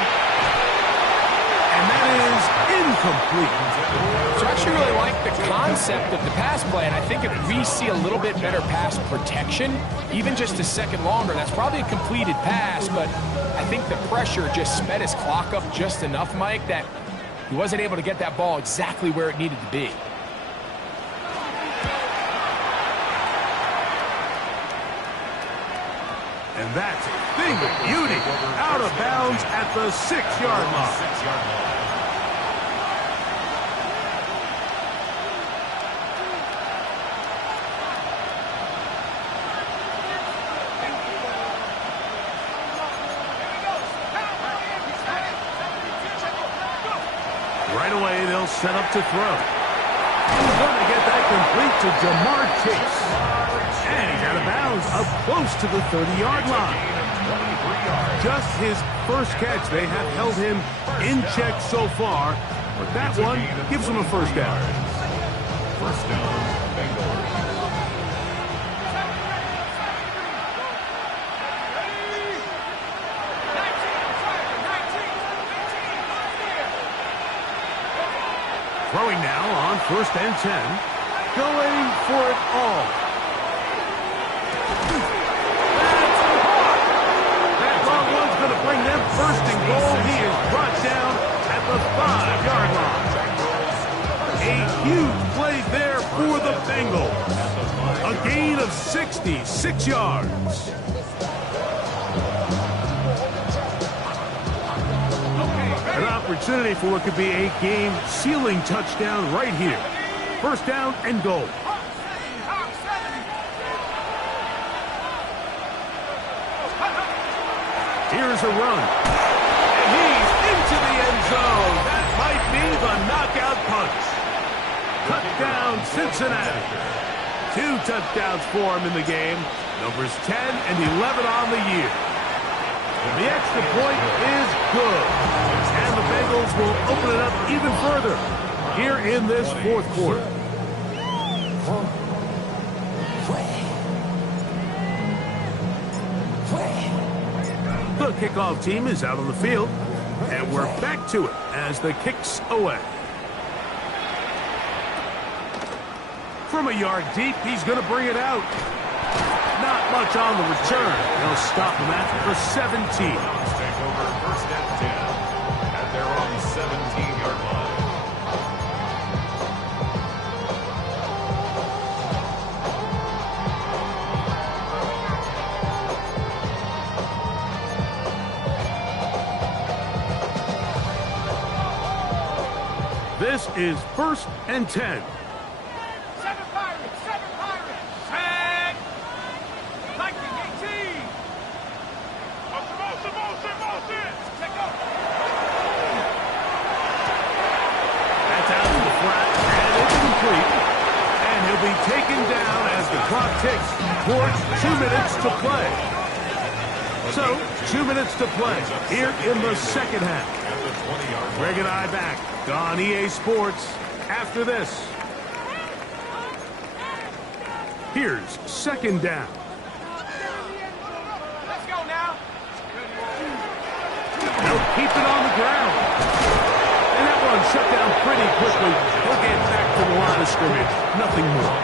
And that is incomplete. So I actually really like the concept of the pass play, and I think if we see a little bit better pass protection, even just a second longer, that's probably a completed pass, but I think the pressure just sped his clock up just enough, Mike, that he wasn't able to get that ball exactly where it needed to be. And that's a thing of beauty. Out of bounds at the 6-yard line. Right away, they'll set up to throw. He's going to get that complete to Jamar Chase. And he's out of bounds up close to the 30-yard line. Just his first catch. They have held him in check so far, but that one gives him a 1st down. 1st down, Bengals. Throwing now on 1st and 10. Going for it all. That long one's going to bring them 1st and goal. He is brought down at the 5-yard line. A huge play there for the Bengals. A gain of 66 yards. An opportunity for what could be a game-sealing touchdown right here. 1st down and goal. Here's a run. And he's into the end zone. That might be the knockout punch. Touchdown, Cincinnati. 2 touchdowns for him in the game. Numbers 10 and 11 on the year. The extra point is good. And the Bengals will open it up even further here in this 4th quarter. The kickoff team is out on the field, and we're back to it as the kick's away. From a yard deep, he's going to bring it out. Not much on the return. They'll stop him at the 17. Take over 1st and 10 at their own 17-yard line. This is 1st and 10. 7 Pirates, 7 Pirates. Set. Lightning 18. Motion. Check up. That's out to the flat, and it's complete. And he'll be taken down as the clock ticks towards 2 minutes to play. So, 2 minutes to play here in the 2nd half. Greg and I back on EA Sports after this. Here's 2nd down. Let's go now. They'll keep it on the ground. And that one shut down pretty quickly. He'll get back to the line of scrimmage. Nothing more.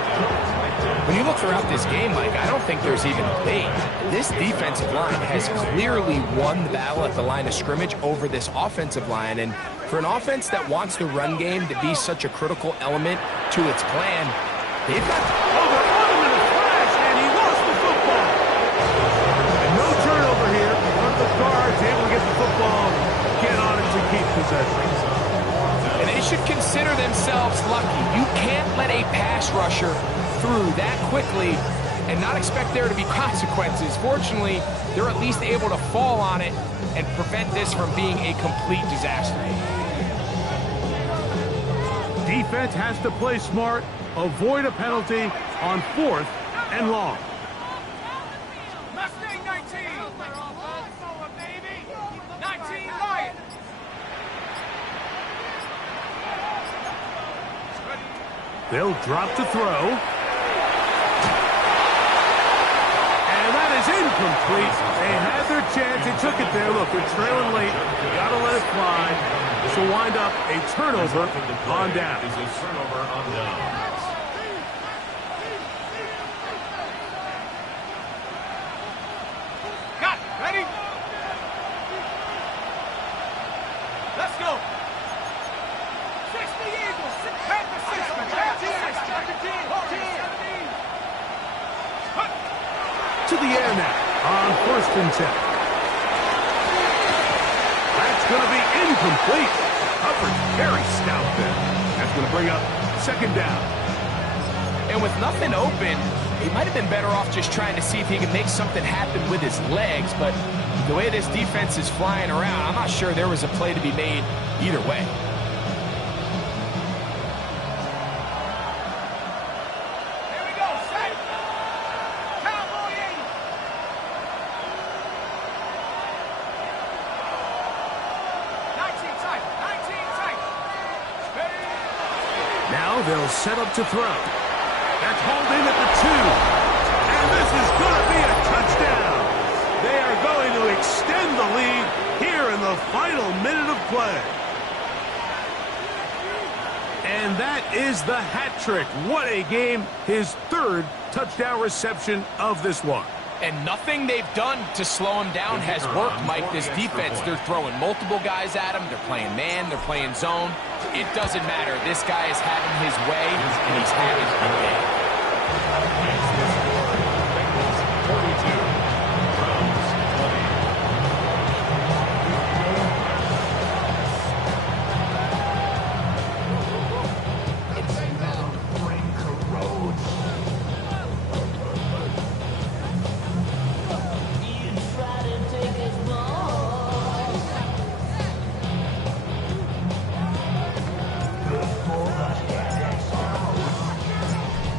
When you look throughout this game, Mike, I don't think there's even a debate. This defensive line has clearly won the battle at the line of scrimmage over this offensive line. And for an offense that wants the run game to be such a critical element to its plan, they've got... Oh, they're on him in a flash, and he lost the football. And no turnover here. One of the guards able to get the football, get on it to keep possession. And they should consider themselves lucky. You can't let a pass rusher through that quickly and not expect there to be consequences. Fortunately, they're at least able to fall on it and prevent this from being a complete disaster. Defense has to play smart, avoid a penalty on 4th and long. Mustang 19. 19 Lion. They'll drop to throw. And that is incomplete. They had their chance. They took it there. Look, they're trailing late. You got to let it fly. This will wind up a turnover on down. Is a turnover on down. Got it. Ready? Let's go. 60 Eagles. Panther 60. Panther 60. To the air now on 1st and 10. That's going to be incomplete. Coverage very stout there. That's going to bring up 2nd down. And with nothing open, he might have been better off just trying to see if he can make something happen with his legs, but the way this defense is flying around, I'm not sure there was a play to be made either way. Here we go. Set. Cowboy 80. Now they'll set up to throw. That's hauled in at the 2. And this is going to be a touchdown. They are going to extend the lead here in the final minute of play. And that is the hat trick. What a game. His 3rd touchdown reception of this one. And nothing they've done to slow him down has worked, Mike. This defense, they're throwing multiple guys at him. They're playing man. They're playing zone. It doesn't matter. This guy is having his way, and he's having a day.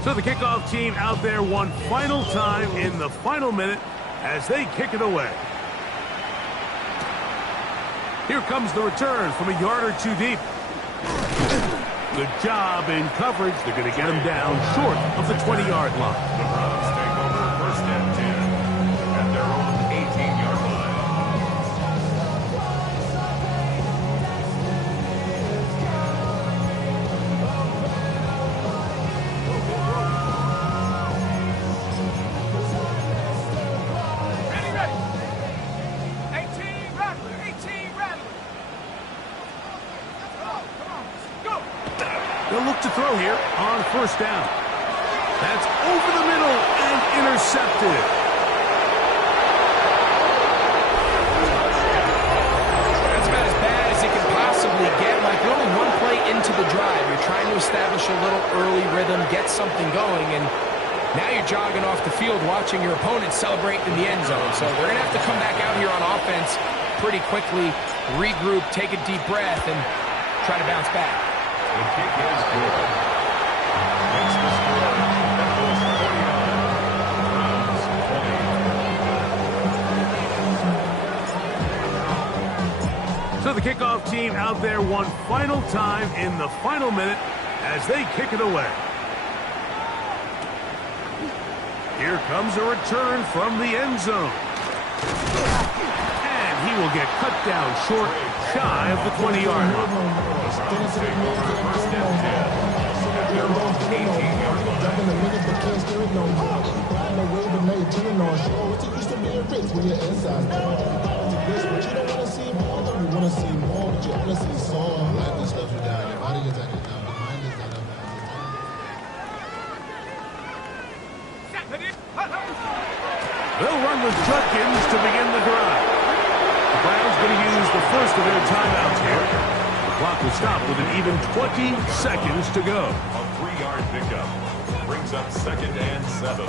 So the kickoff team out there one final time in the final minute as they kick it away. Here comes the return from a yard or 2 deep. Good job in coverage. They're going to get him down short of the 20-yard line. The Browns take over 1st and 10 at their own 18-yard line. They'll look to throw here on 1st down. That's over the middle and intercepted. That's about as bad as it can possibly get. Like, you're only one play into the drive. You're trying to establish a little early rhythm, get something going, and now you're jogging off the field watching your opponent celebrate in the end zone. So they're going to have to come back out here on offense pretty quickly, regroup, take a deep breath, and try to bounce back. The kick is good. Makes the score. Bengals 49, Browns 20. So the kickoff team out there one final time in the final minute as they kick it away. Here comes a return from the end zone. And he will get cut down short, shy of the 20-yard line. The Browns take over 1st and 10 at their own 18-yard line. Driving a minute but can't steer it no more. Riding the wave but now you're turning on shore. What's it used to being rich when you're inside? This, but you don't want to see more. You want to see more, but you want to see soul. Life is stuff you down. Your body is at it down. Your mind is at it. They'll run with Judkins to begin the drive. The Browns going to use the first of their timeouts here. The clock will stop with an even 20 seconds to go. A 3-yard pickup brings up 2nd and 7.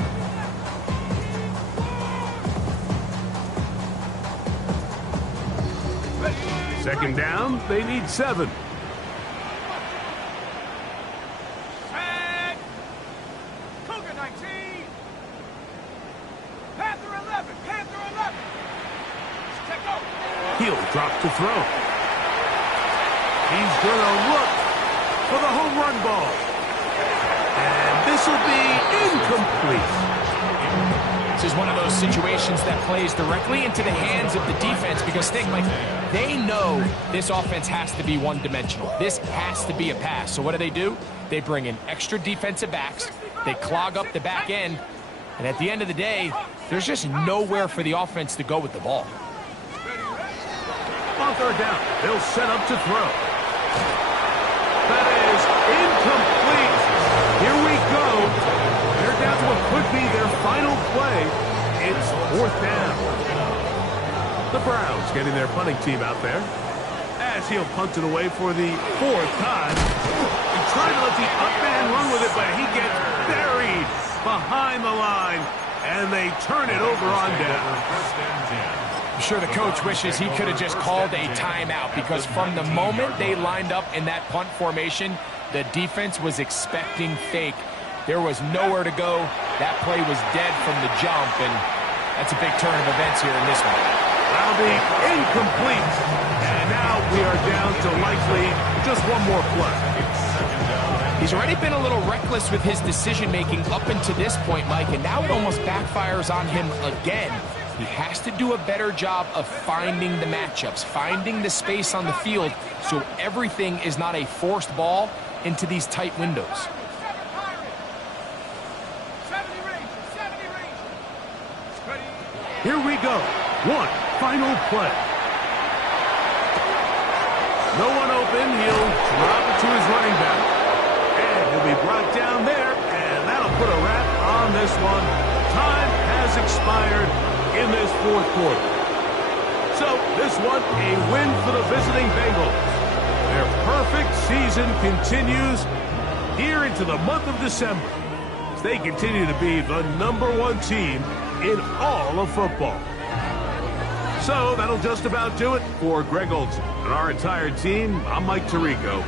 Second down, they need 7. Set. Cougar 19. Panther 11. Panther 11. Check out. He'll drop to throw. He's going to look for the home run ball. And this will be incomplete. This is one of those situations that plays directly into the hands of the defense because they know this offense has to be one-dimensional. This has to be a pass. So what do? They bring in extra defensive backs. They clog up the back end. And at the end of the day, there's just nowhere for the offense to go with the ball. On third down, they'll set up to throw. That is incomplete. Here we go. They're down to what could be their final play. It's 4th down. The Browns getting their punting team out there. As he'll punt it away for the 4th time. He tried to let the up man run with it, but he gets buried behind the line. And they turn it over on down. I'm sure the coach wishes he could have just called a timeout because from the moment they lined up in that punt formation, the defense was expecting fake. There was nowhere to go. That play was dead from the jump, and that's a big turn of events here in this one. That'll be incomplete. And now we are down to likely just one more play. He's already been a little reckless with his decision-making up until this point, Mike, and now it almost backfires on him again. He has to do a better job of finding the matchups, finding the space on the field so everything is not a forced ball into these tight windows. 70 Rangers. Here we go. One final play. No one open. He'll drop it to his running back. And he'll be brought down there. And that'll put a wrap on this one. Time has expired in this 4th quarter. So this one, a win for the visiting Bengals. Their perfect season continues here into the month of December. They continue to be the #1 team in all of football. So that'll just about do it for Greg Olson and our entire team. I'm Mike Tirico.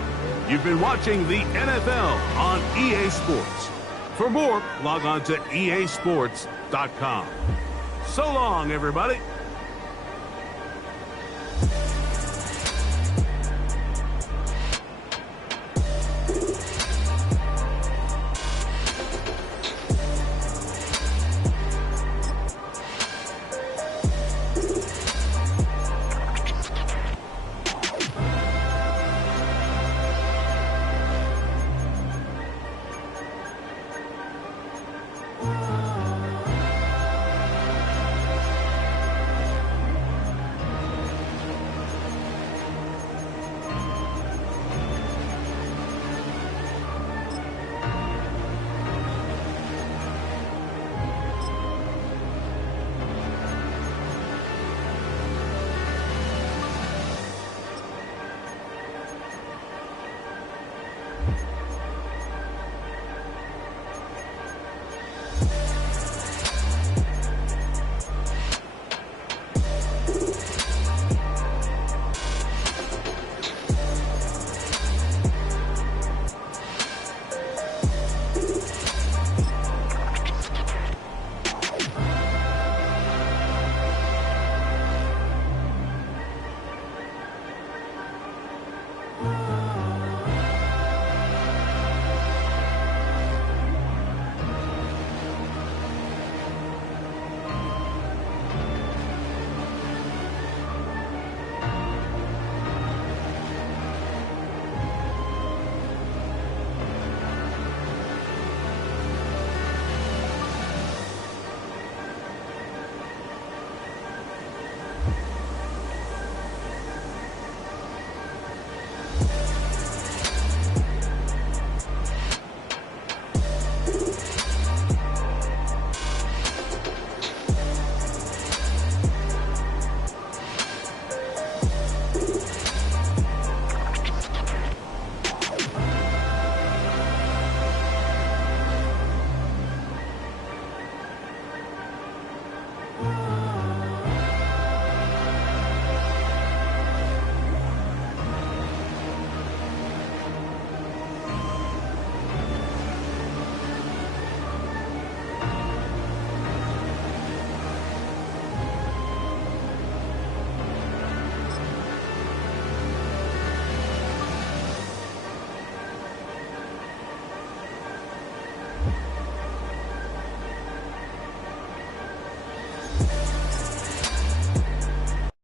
You've been watching the NFL on EA Sports. For more, log on to easports.com. So long, everybody.